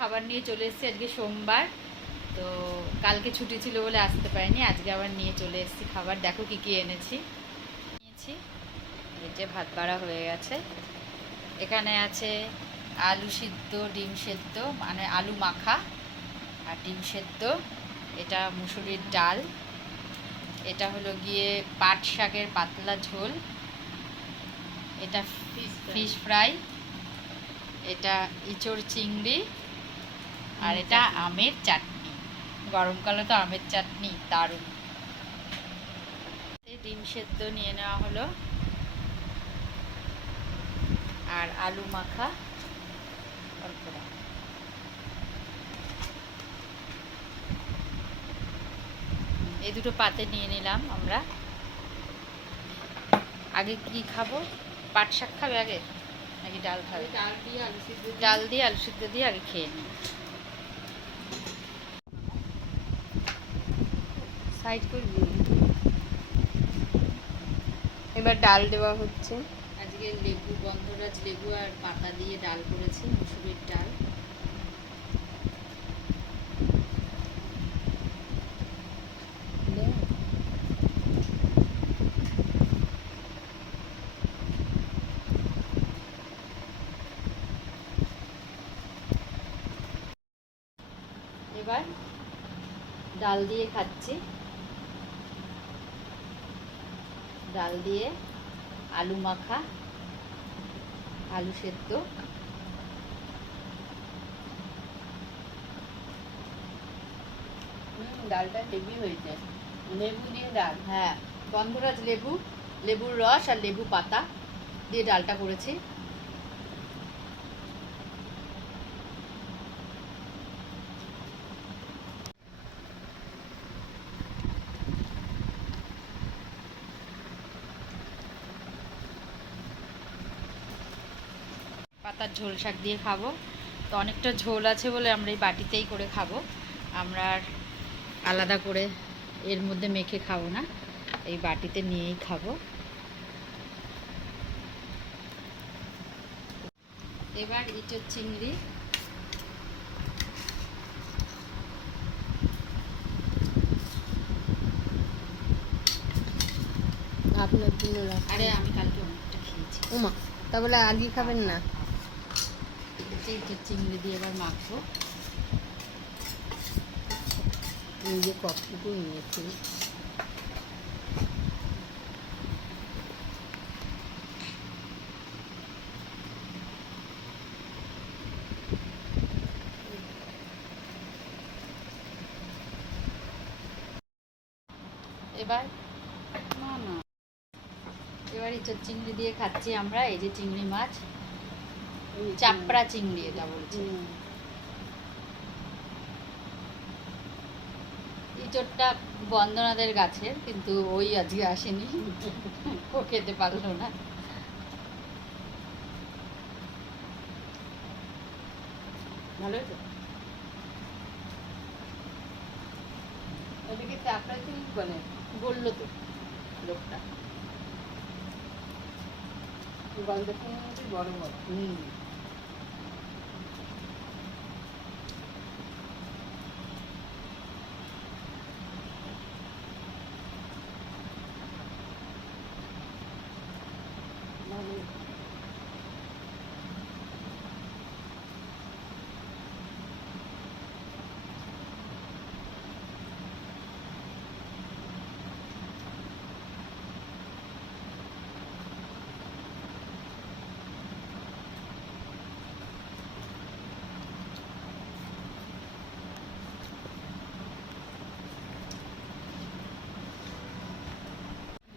খাবার নিয়ে চলে এসেছি। আজকে সোমবার, তো কালকে ছুটি ছিল বলে আসতে পারিনি, আজকে আবার নিয়ে চলে এসেছি খাবার। দেখো কি কি এনেছি। নিয়েছি এই যে ভাত বাড়া হয়ে গেছে, এখানে আছে আলু সিদ্ধ, ডিম সেদ্ধ, মানে আলু মাখা আর ডিম সেদ্ধ, এটা মুসুরির ডাল, এটা হলো গিয়ে পাট শাকের পাতলা ঝোল, এটা ফিশ ফ্রাই, এটা ইঁচড় চিংড়ি, আর এটা আমের চাটনি। গরমকালে তো আমের চাটনি দারুণ। ডিম সেদ্ধ নিয়ে নেওয়া হলো আর আলু মাখা অল্পটা। এই দুটো পাতে নিয়ে নিলাম আমরা। আগে কি খাবো? পাট শাক খাবে আগে নাকি ডাল খাবে? ডাল দিয়ে আলু সিদ্ধ দিয়ে আগে খেয়ে নিই। সাইড করবি। এবার ডাল দেওয়া হচ্ছে। আজকে লেবু, গন্ধরাজ লেবু আর পাতা দিয়ে ডাল করেছি, মুসুরির ডাল। এবার ডাল দিয়ে খাচ্ছি, ডাল দিয়ে আলু মাখা, আলু সেদ্ধ। ডালটা হেভি হয়েছে, লেবু দিয়ে ডাল। হ্যাঁ, গন্ধরাজ লেবু, লেবুর রস আর লেবু পাতা দিয়ে ডালটা করেছি। পাতার ঝোল শাক দিয়ে খাবো, তো অনেকটা ঝোল আছে বলে আমরা এই বাটিতেই করে খাবো। আমরা আর আলাদা করে এর মধ্যে মেখে খাবো না, এই বাটিতে নিয়েই খাবো। এবার ইঁচড় চিংড়ি, আপনার জন্য রাখছি। আরে আমি কালকে অনেকটা খেয়েছি। ওমা, তা বলে আগে খাবেন না? ইঁচড় চিংড়ি দিয়ে এবার মাখবো। এই যে কপটুকু নিয়েছি। এবার না না এবার ইঁচড় চিংড়ি দিয়ে খাচ্ছি আমরা। এই যে চিংড়ি মাছ, চাপড়া চিংড়ি এটা বলছি। ইঁচড়টা বন্দনাদের গাছের, কিন্তু ওই আজকে আসেনি, ও খেতে পারলো না। ভালো হয়েছে। ওদিকে চাপড়া চিংড়ি বলে, বললো তো লোকটা। গন্ধ চিংড়ি বড় বড়।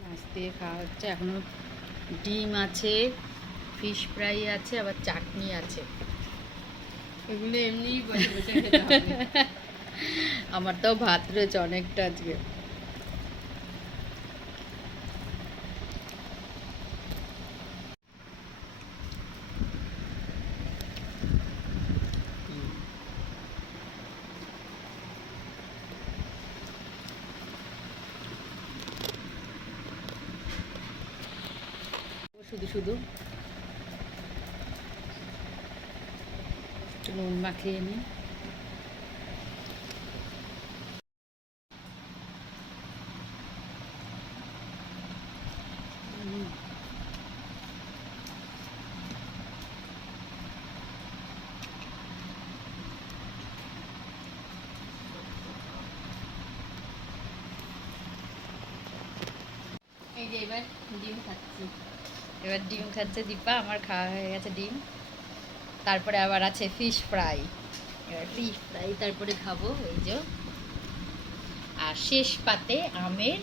মাছ দিয়ে খাওয়া হচ্ছে। এখনো ডিম আছে, ফিশ ফ্রাই আছে, আবার চাটনি আছে। এগুলো এমনিই বসে বসে খেতে হবে। আমার তো ভাত রয়েছে অনেকটা আজকে। শুধু শুধু নুন মাখিয়ে নিই। এই যে এবার ডিম খাচ্ছি। এবার ডিম খাচ্ছে দীপা, আমার খাওয়া হয়ে গেছে ডিম। তারপরে আবার আছে ফিশ ফ্রাই, এবার ফিশ ফ্রাই তারপরে খাবো এই যে। আর শেষ পাতে আমের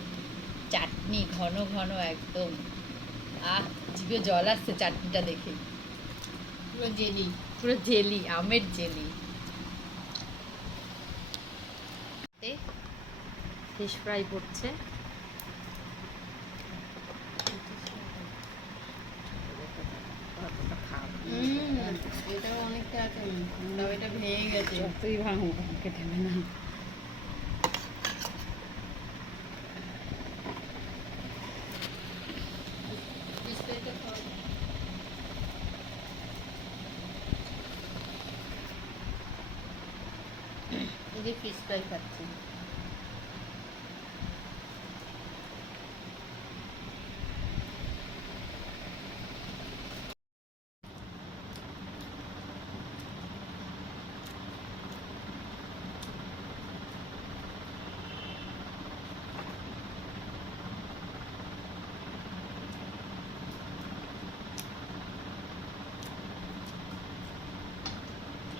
চাটনি, ঘন ঘন একদম, আহ জিভে জল আসছে চাটনিটা দেখে। পুরো জেলি। পুরো জেলি, আমের জেলি। ফিশ ফ্রাই পড়ছে। এটাও অনেকটা আছে, তাও এটা ভেঙে গেছে। যতই ভাঙো আমাকে দেবে না। ফিশ ফ্রাইটা খাও। এই যে ফিশ ফ্রাই খাচ্ছি।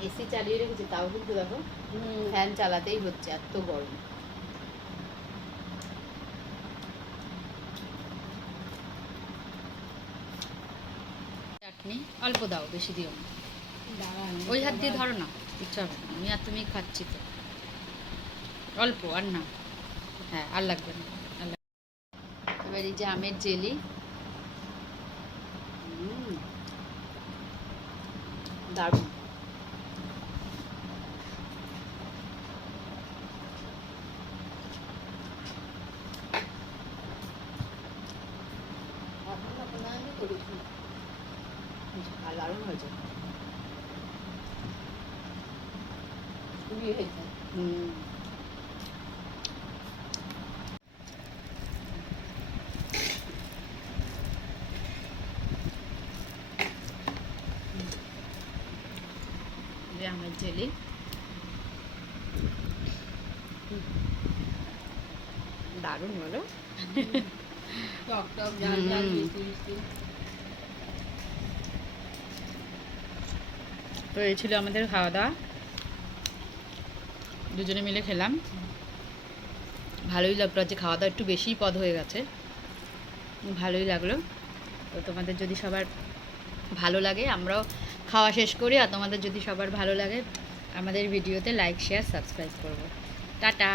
এসি চালিয়ে রেখেছি তাও কিন্তু দেখো ফ্যান চালাতেই হচ্ছে, এত গরম। চাটনি অল্প দাও, বেশি দিও না। দাঁড়ান, ওই হাত দিয়ে ধরো না, ইচ্ছা হবে না, আমি আর তুমি খাচ্ছি তো, অল্প আর না। হ্যাঁ আর লাগবে না, আর লাগবে না। এবার এই যে আমের জেলি, দারুণ। আপনাকে করেছি। আর দারুণ হয়েছে। খুবই হয়েছে। যে আমের জেলি, দারুণ বলো। টক টক ঝাল ঝাল হুম। মিষ্টি মিষ্টি। তো এই ছিল আমাদের খাওয়া দাওয়া, দুজনে মিলে খেলাম, ভালোই লাগলো। আজকে খাওয়া দাওয়া একটু বেশিই পদ হয়ে গেছে, ভালোই লাগলো। তো তোমাদের যদি সবার ভালো লাগে, আমরাও খাওয়া শেষ করি, আর তোমাদের যদি সবার ভালো লাগে আমাদের ভিডিওতে লাইক শেয়ার সাবস্ক্রাইব করবো। টাটা।